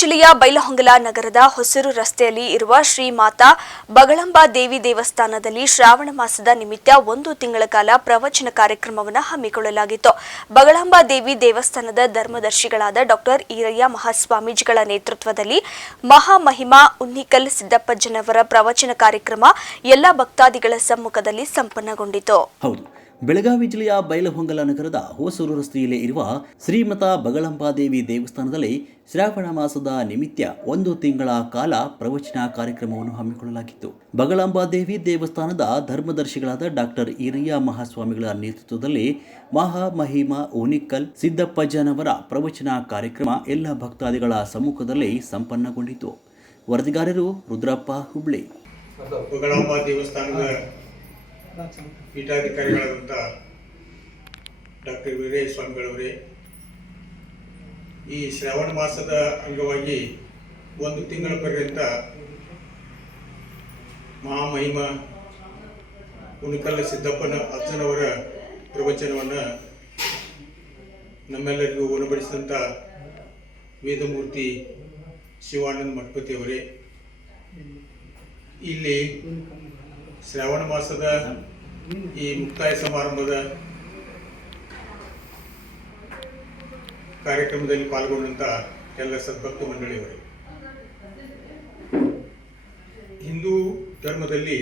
ಜಿಲ್ಲೆಯ ಬೈಲಹೊಂಗಲ ನಗರದ ಹೊಸೂರು ರಸ್ತೆಯಲ್ಲಿ ಇರುವ ಶ್ರೀ ಮಾತಾ ಬಗಳಂಬಾ ದೇವಿ ದೇವಸ್ಥಾನದಲ್ಲಿ ಶ್ರಾವಣ ಮಾಸದ ನಿಮಿತ್ತ 1 ತಿಂಗಳ ಕಾಲ ಪ್ರವಚನ ಕಾರ್ಯಕ್ರಮವನ್ನು ಹಮ್ಮಿಕೊಳ್ಳಲಾಗಿತ್ತು. ಬಗಳಂಬಾ ದೇವಿ ದೇವಸ್ಥಾನದ ಧರ್ಮದರ್ಶಿಗಳಾದ ಡಾ ಈರಯ್ಯ ಮಹಾಸ್ವಾಮೀಜಿಗಳ ನೇತೃತ್ವದಲ್ಲಿ ಮಹಾಮಹಿಮಾ ಉನ್ನಿಕಲ್ ಸಿದ್ದಪ್ಪಜ್ಜನವರ ಪ್ರವಚನ ಕಾರ್ಯಕ್ರಮ ಎಲ್ಲ ಭಕ್ತಾದಿಗಳ ಸಮ್ಮುಖದಲ್ಲಿ ಸಂಪನ್ನಗೊಂಡಿತು. ಬೆಳಗಾವಿ ಜಿಲ್ಲೆಯ ಬೈಲಹೊಂಗಲ ನಗರದ ಹೊಸೂರು ರಸ್ತೆಯಲ್ಲಿ ಇರುವ ಶ್ರೀಮತ ಬಗಳಂಬಾದೇವಿ ದೇವಸ್ಥಾನದಲ್ಲಿ ಶ್ರಾವಣ ಮಾಸದ ನಿಮಿತ್ತ 1 ತಿಂಗಳ ಕಾಲ ಪ್ರವಚನ ಕಾರ್ಯಕ್ರಮವನ್ನು ಹಮ್ಮಿಕೊಳ್ಳಲಾಗಿತ್ತು. ಬಗಳಂಬಾದೇವಿ ದೇವಸ್ಥಾನದ ಧರ್ಮದರ್ಶಿಗಳಾದ ಡಾ ಈರಯ್ಯ ಮಹಾಸ್ವಾಮಿಗಳ ನೇತೃತ್ವದಲ್ಲಿ ಮಹಾಮಹಿಮಾ ಉನಿಕಲ್ ಸಿದ್ದಪ್ಪಜ್ಜನವರ ಪ್ರವಚನ ಕಾರ್ಯಕ್ರಮ ಎಲ್ಲ ಭಕ್ತಾದಿಗಳ ಸಮ್ಮುಖದಲ್ಲಿ ಸಂಪನ್ನಗೊಂಡಿತು. ವರದಿಗಾರರು ರುದ್ರಪ್ಪ ಹುಬ್ಳಿ. ಬಗಳಂಬಾ ದೇವಸ್ಥಾನದ ಪೀಠಾಧಿಕಾರಿಗಳಾದಂಥ ಡಾಕ್ಟರ್ ವೀರಯ್ಯ ಸ್ವಾಮಿಗಳವರೇ, ಈ ಶ್ರಾವಣ ಮಾಸದ ಅಂಗವಾಗಿ 1 ತಿಂಗಳ ಪರ್ಯಂತ ಮಹಾಮಹಿಮಾ ಉಣಿಕಲ್ ಸಿದ್ದಪ್ಪನ ಅಜ್ಜನವರ ಪ್ರವಚನವನ್ನು ನಮ್ಮೆಲ್ಲರಿಗೂ ಉಣಬಡಿಸಿದಂಥ ವೇದಮೂರ್ತಿ ಶಿವಾನಂದ ಮಠಪತಿಯವರೇ, ಇಲ್ಲಿ ಶ್ರಾವಣ ಮಾಸದ ಈ ಮುಕ್ತಾಯ ಸಮಾರಂಭದ ಕಾರ್ಯಕ್ರಮದಲ್ಲಿ ಪಾಲ್ಗೊಂಡಂಥ ಎಲ್ಲ ಸದ್ಭಕ್ತ ಮಂಡಳಿಯವರೇ, ಹಿಂದೂ ಧರ್ಮದಲ್ಲಿ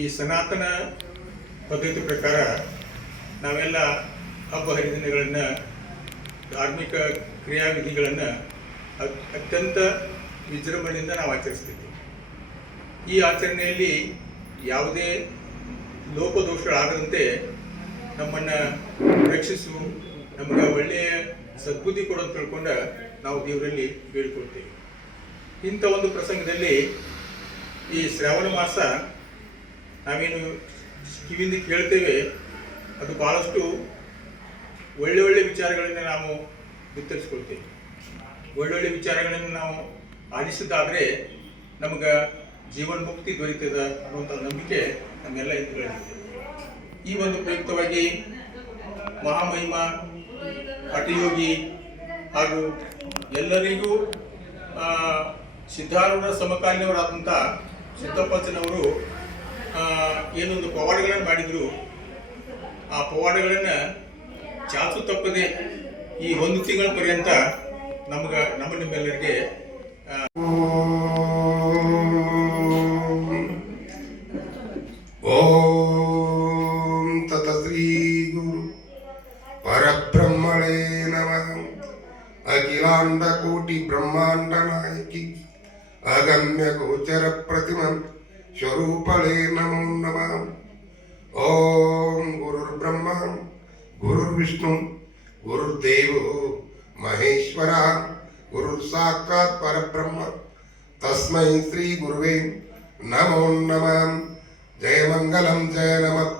ಈ ಸನಾತನ ಪದ್ಧತಿ ಪ್ರಕಾರ ನಾವೆಲ್ಲ ಹಬ್ಬ ಹರಿದಿನಗಳನ್ನು, ಧಾರ್ಮಿಕ ಕ್ರಿಯಾವಿಧಿಗಳನ್ನು ಅತ್ಯಂತ ವಿಜೃಂಭಣೆಯಿಂದ ನಾವು ಆಚರಿಸ್ತೀವಿ. ಈ ಆಚರಣೆಯಲ್ಲಿ ಯಾವುದೇ ಲೋಪದೋಷಗಳಾಗದಂತೆ ನಮ್ಮನ್ನು ರಕ್ಷಿಸು, ನಮಗೆ ಒಳ್ಳೆಯ ಸದ್ಬುದ್ಧಿ ಕೊಡು ಅಂತ ತಿಳ್ಕೊಂಡು ನಾವು ದೇವರಲ್ಲಿ ಬೇಡಿಕೊಳ್ತೇವೆ. ಇಂಥ ಒಂದು ಪ್ರಸಂಗದಲ್ಲಿ ಈ ಶ್ರಾವಣ ಮಾಸ ನಾವೇನು ಕಿವಿಯಿಂದ ಕೇಳ್ತೇವೆ, ಅದು ಭಾಳಷ್ಟು ಒಳ್ಳೆ ವಿಚಾರಗಳನ್ನು ನಾವು ಬಿತ್ತರಿಸ್ಕೊಳ್ತೇವೆ. ಒಳ್ಳೊಳ್ಳೆ ವಿಚಾರಗಳನ್ನು ನಾವು ಆಲಿಸಿದ್ದಾದರೆ ನಮಗೆ ಜೀವನ ಮುಕ್ತಿ ದೊರೆತದ ಅನ್ನುವಂಥ ನಂಬಿಕೆ ನಮ್ಮೆಲ್ಲ ಇದ್ದುಗಳಿದೆ. ಈ ಒಂದು ಪ್ರಯುಕ್ತವಾಗಿ ಮಹಾಮಹಿಮಾ ಹಠಯೋಗಿ ಹಾಗೂ ಎಲ್ಲರಿಗೂ ಸಿದ್ಧಾರೂಢ ಸಮಕಾಲೀನವರಾದಂಥ ಸಿದ್ದಪ್ಪಜ್ಜನವರು ಏನೊಂದು ಪವಾಡಗಳನ್ನು ಮಾಡಿದರು. ಆ ಪವಾಡಗಳನ್ನು ಚಾಚು ತಪ್ಪದೆ ಈ 1 ತಿಂಗಳ ಪರ್ಯಂತ ನಿಮ್ಮೆಲ್ಲರಿಗೆ ಓಂ ತತ ಶ್ರೀ ಗುರು ಪರಬ್ರಹ್ಮಣೇ ನಮಃ. ಅಖಿಲಾಂಡ ಕೋಟಿ ಬ್ರಹ್ಮಾಂಡ ನಾಯಕಿ ಅಗಮ್ಯ ಗೋಚರ ಪ್ರತಿಮ ಸ್ವರೂಪಳೇ ನಮೋ ನಮಃ. ಓಂ ಗುರುರ್ ಬ್ರಹ್ಮ ಗುರುರ್ ವಿಷ್ಣು ಗುರುರ್ದೇವೋ ಮಹೇಶ್ವರ ಗುರುರ್ ಸಾಕ್ಷಾತ್ ಪರಬ್ರಹ್ಮ ತಸ್ಮೈ ಶ್ರೀ ಗುರುವೇ ನಮೋ ನಮಃ. ಜಯ ಮಂಗಲಂ ಜಯ ನಮಃ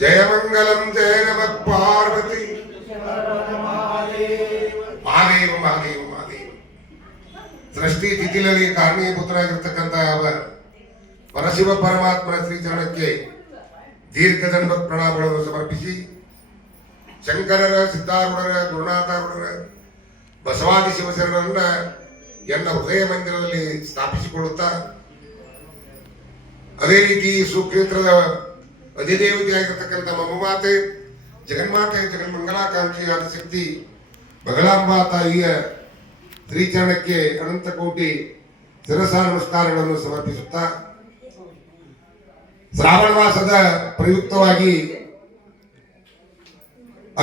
ಜಯ ಮಂಗಲಂ ಜಯ ನಮಃ ಪಾರ್ವತಿ ಮಹಾದೇವ ಮಹಾದೇವ ಮಹಾದೇವ. ಸೃಷ್ಟಿ ತಿಥಿಲಲ್ಲಿ ಕಾರಣೀಭೂತರಾಗಿರ್ತಕ್ಕಂಥ ಪರಶಿವ ಪರಮಾತ್ಮನ ಶ್ರೀಚರಣಕ್ಕೆ ದೀರ್ಘದಂಡ ಪ್ರಣಾಮಗಳನ್ನು ಸಮರ್ಪಿಸಿ, ಶಂಕರರ, ಸಿದ್ಧಾರೂಢರ, ಗುರುನಾಥಾರೂಢರ, ಬಸವಾದಿ ಶಿವಶರಣರನ್ನ ಎನ್ನ ಹೃದಯ ಮಂದಿರದಲ್ಲಿ ಸ್ಥಾಪಿಸಿಕೊಳ್ಳುತ್ತಾ, ಅದೇ ರೀತಿ ಸುಕ್ಷೇತ್ರದ ಅಧಿದೇವತೆಯಾಗಿರ್ತಕ್ಕಂಥ ಮಮಮಾತೆ ಜಗನ್ಮಾತೆ ಜಗನ್ಮಂಗಲಾಕಾಂಕ್ಷಿ ಆದಿಶಕ್ತಿ ಬಗಳಾಂಬಾ ತಾಯಿಯ ಶ್ರೀಚರಣಕ್ಕೆ ಅನಂತ ಕೋಟಿ ಶಿರಸ ನಮಸ್ಕಾರಗಳನ್ನು ಸಮರ್ಪಿಸುತ್ತಾ, ಶ್ರಾವಣ ಮಾಸದ ಪ್ರಯುಕ್ತವಾಗಿ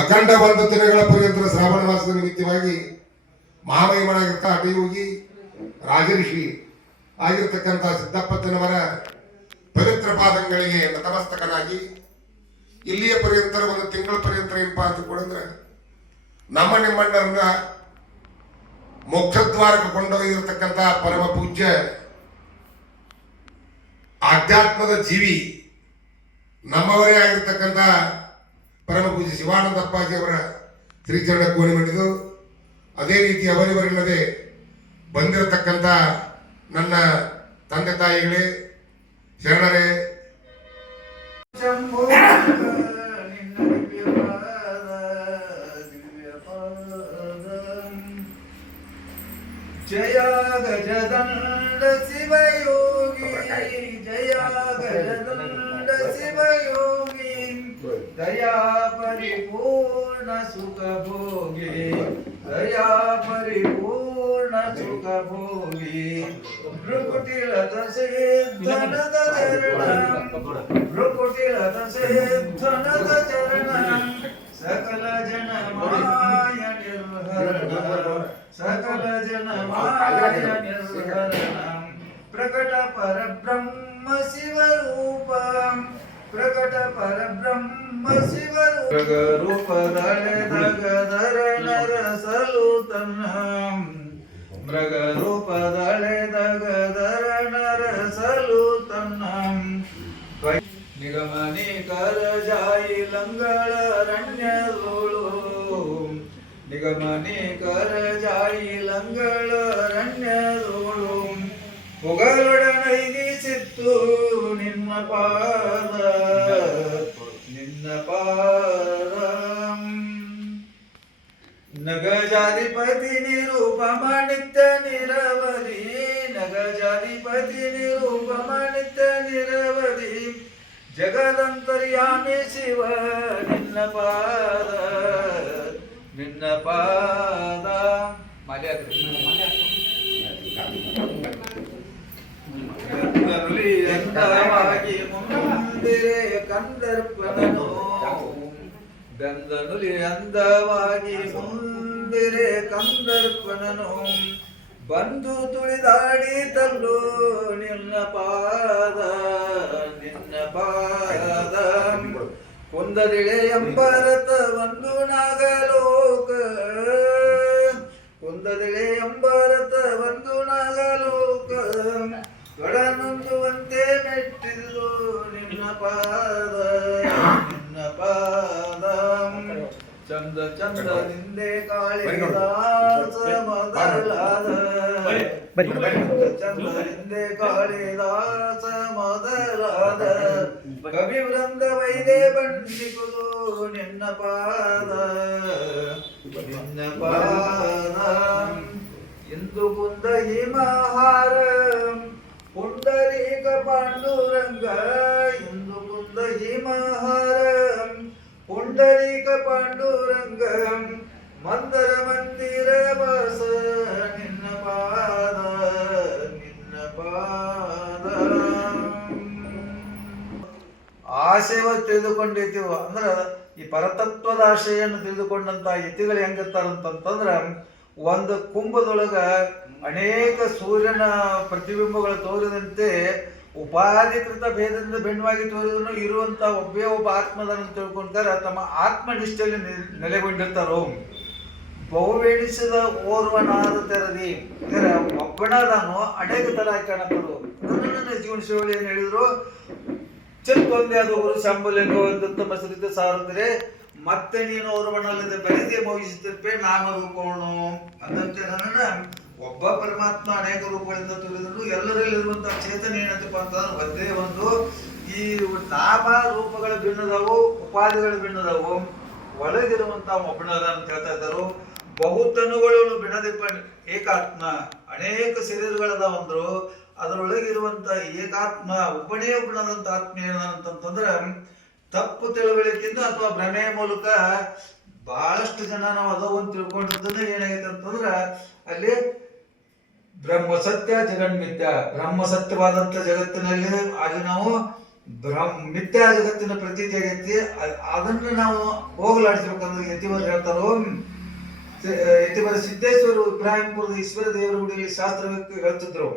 ಅಖಂಡ 1 ದಿನಗಳ ಪರ್ಯಂತ ಶ್ರಾವಣ ಮಾಸದ ನಿಮಿತ್ತವಾಗಿ ಮಹಾಮಹಿಮನಾಗಿರ್ತ ಹಠಯೋಗಿ ರಾಜಋಷಿ ಆಗಿರ್ತಕ್ಕಂಥ ಸಿದ್ದಪ್ಪಜ್ಜನವರ ಪವಿತ್ರ ಪಾದಂಗಳಿಗೆ ನತಮಸ್ತಕನಾಗಿ ಇಲ್ಲಿಯ ಪರ್ಯಂತರ 1 ತಿಂಗಳ ಪರ್ಯಂತರ ಏನಪ್ಪಾ ಅಂತ ಕೊಡಂದ್ರೆ ನಿಮ್ಮಣ್ಣರನ್ನ ಮೋಕ್ಷದ್ವಾರಕ್ಕೆ ಕೊಂಡೊಯ್ದಿರತಕ್ಕಂಥ ಪರಮ ಪೂಜ್ಯ ಆಧ್ಯಾತ್ಮದ ಜೀವಿ ನಮ್ಮವರೇ ಆಗಿರ್ತಕ್ಕಂಥ ಪರಮ ಪೂಜ್ಯ ಶಿವಾನಂದ ಅಪ್ಪಾಜಿಯವರ ಶ್ರೀಚರಣ ಕೋಣೆ ಮಾಡಿದ್ದು. ಅದೇ ರೀತಿ ಅವರಿವರಿಲ್ಲದೆ ಬಂದಿರತಕ್ಕಂಥ ನನ್ನ ತಂದೆ ತಾಯಿಗಳೇ, ಶರಣರೇ, जय गजदण्ड शिवयोगी जय गजदण्ड शिवयोगी दया परिपूर्ण सुख भोगी दया परिपूर्ण सुख भोगी भ्रुकुटिलत सिद्धनद चरणं भ्रुकुटिलत सिद्धनद चरणं सकल जनमाय निर्हरणं सकल जनमाय निर्हरणं प्रकट परब्रह्म शिवरूपं प्रकट परब्रह्म शिवरूप दले नर सलूतनं मृगरूप दले नर सलूतनं निगमनी कर जाई लंगळरण्यदोಳು निगमनी कर जाई लंगळरण्यदोಳು ಹೊಗಳೊಡನೈದಿಸಿತ್ತು ನಿನ್ನ ಪಾದ ನಗಜಾಧಿಪತಿ ನಿರೂಪಮ ನಿತ್ಯ ನಿರವಧಿ ನಗಜಾಧಿಪತಿ ನಿರೂಪಮ ನಿತ್ಯ ನಿರವಧಿ ಜಗದಂತರ್ಯಾಮಿ ಶಿವ ನಿನ್ನ ಪಾದ ಗಂಧನುಲಿ ಮುಂದಿರೆ ಕಂದರ್ಪನನು ಗಂಧನುಲಿ ಅಂದವಾಗಿ ಮುಂದಿರೆ ಕಂದರ್ಪನನು ಬಂದು ತುಳಿದಾಡಿ ತಲ್ಲು ನಿನ್ನ ಪಾದ ಕುಂದದಿಳೆ ಎಂಬರತ ಒಂದು ನಾಗಲೋಕ ಕುಂದದಿಳೆ ಎಂಬರತ ಒಂದು ನಾಗಲೋಕ ಒಡನುಂದುವಂತೆ ಮೆಟ್ಟಿದು ನಿನ್ನ ಪಾದ ಚಂದ ಚಂದ ನಿಂದೆ ಕಾಳಿದಾಸ ಮೊದಲಾದ ಚಂದ ನಿಂದೆ ಕಾಳಿದಾಸ ಮೊದಲಾದ ಕವಿ ವೃಂದ ವೈದೆ ಬಂದಿಗುದು ನಿನ್ನ ಪಾದ ಇಂದು ಕುಂದ ಹಿಮಹಾರ ಪುಂಡರೀಕ ಪಾಂಡುರಂಗ ಇಂದು ಕುಂದ ಹಿಮಹಾರ ಪುಂಡರೀಕ ಪಾಂಡುರಂಗ ಮಂದರ ಮಂದಿರ ವಾಸ ನಿನ್ನ ಪಾದ ಆಶೆವ ತಿಳಿದುಕೊಂಡಿದ್ದೀವ ಅಂದ್ರ ಈ ಪರತತ್ವದ ಆಶೆಯನ್ನು ತಿಳಿದುಕೊಂಡಂತ ಯತಿಗಳು ಹೆಂಗಿರ್ತಾರಂತಂದ್ರ ಒಂದು ಕುಂಭದೊಳಗ ಅನೇಕ ಸೂರ್ಯನ ಪ್ರತಿಬಿಂಬಗಳು ತೋರಿದಂತೆ ಉಪಾಧಿಕೃತ ಭೇದದಿಂದ ಭಿನ್ನವಾಗಿ ತೋರಿದ್ರು ಇರುವಂತ ಒಬ್ಬ ಆತ್ಮದನ್ನು ತಿಳ್ಕೊಂತಾರೆ ತಮ್ಮ ಆತ್ಮನಿಷ್ಠೆಯಲ್ಲಿ ನೆಲೆಗೊಂಡಿರ್ತಾರೋ ಬಹುವೆಣಿಸಿದ ಓರ್ವನಾದ ತೆರದಿ ಒಬ್ಬನಾದನು ಅನೇಕ ತರ ಕಾಣಪಡು ನನ್ನ ಜೀವನ ಶೈಲಿ ಏನ್ ಹೇಳಿದ್ರು ಚಿತ್ತೊಂದೇ ಅದು ಗುರು ಸಂಬಲಿಂಗ ಒಂದು ತಮ್ಮ ಸರಿತ ಸಾರಿದ್ರೆ ಮತ್ತೆ ನೀನು ಓರ್ವನಲ್ಲದೆ ಬರೆದೇ ಮೋಹಿಸುತ್ತಿರ್ಪೆ ನಾಮರೂಪವನು ಅಂದಂತೆ ನನ್ನ ಒಬ್ಬ ಪರಮಾತ್ಮ ಅನೇಕ ರೂಪಗಳಿಂದ ತಿಳಿದ್ರು ಎಲ್ಲರಲ್ಲಿರುವಂತಹ ಚೇತನ ಏನಂತಪ್ಪ ಅಂತಂದ್ರೆ ಒಂದೇ ಒಂದು ಈ ನಾಮ ರೂಪಗಳು ಭಿನ್ನದವು ಉಪಾಧಿಗಳು ಭಿನ್ನದವು ಒಳಗಿರುವಂತಹ ಒಬ್ಬನದ ಅಂತ ಹೇಳ್ತಾ ಇದ್ದರು ಬಹುತನುಗಳು ಭಿನ್ನದಿಪ್ಪ ಏಕಾತ್ಮ ಅನೇಕ ಶರೀರಗಳದಾವಂದ್ರು ಅದರೊಳಗಿರುವಂತ ಏಕಾತ್ಮ ಒಬ್ಬನೇ ಒಬ್ಬನದಂತ ಆತ್ಮ ಏನಂತಂದ್ರೆ ತಪ್ಪು ತಿಳುವಳಿಕೆಯಿಂದ ಅಥವಾ ಭ್ರಮೆಯ ಮೂಲಕ ಬಹಳಷ್ಟು ಜನ ನಾವು ಅದವು ಅಂತ ತಿಳ್ಕೊಂಡಿದ್ದನ್ನ ಏನಾಗೈತೆ ಅಂತಂದ್ರ ಅಲ್ಲಿ ಬ್ರಹ್ಮ ಸತ್ಯ ಜಗನ್ಮಿಥ್ಯ ಬ್ರಹ್ಮ ಸತ್ಯವಾದಂತ ಜಗತ್ತಿನಲ್ಲಿ ಅಲ್ಲಿ ನಾವು ಮಿಥ್ಯಾ ಜಗತ್ತಿನ ಪ್ರತೀತಿ ಆಗೈತಿ ಅದನ್ನ ನಾವು ಹೋಗಲಾಡಿಸ್ಬೇಕಂದ್ರೆ ಯತಿವರು ಹೇಳ್ತಾರೋ ಯತಿವರ ಸಿದ್ದೇಶ್ವರು ಇಬ್ರಾಹಿಂಪುರದ ಈಶ್ವರ ದೇವರ ಗುಡಿಯಲ್ಲಿ ಶಾಸ್ತ್ರ ಹೇಳ್ತಿದ್ರು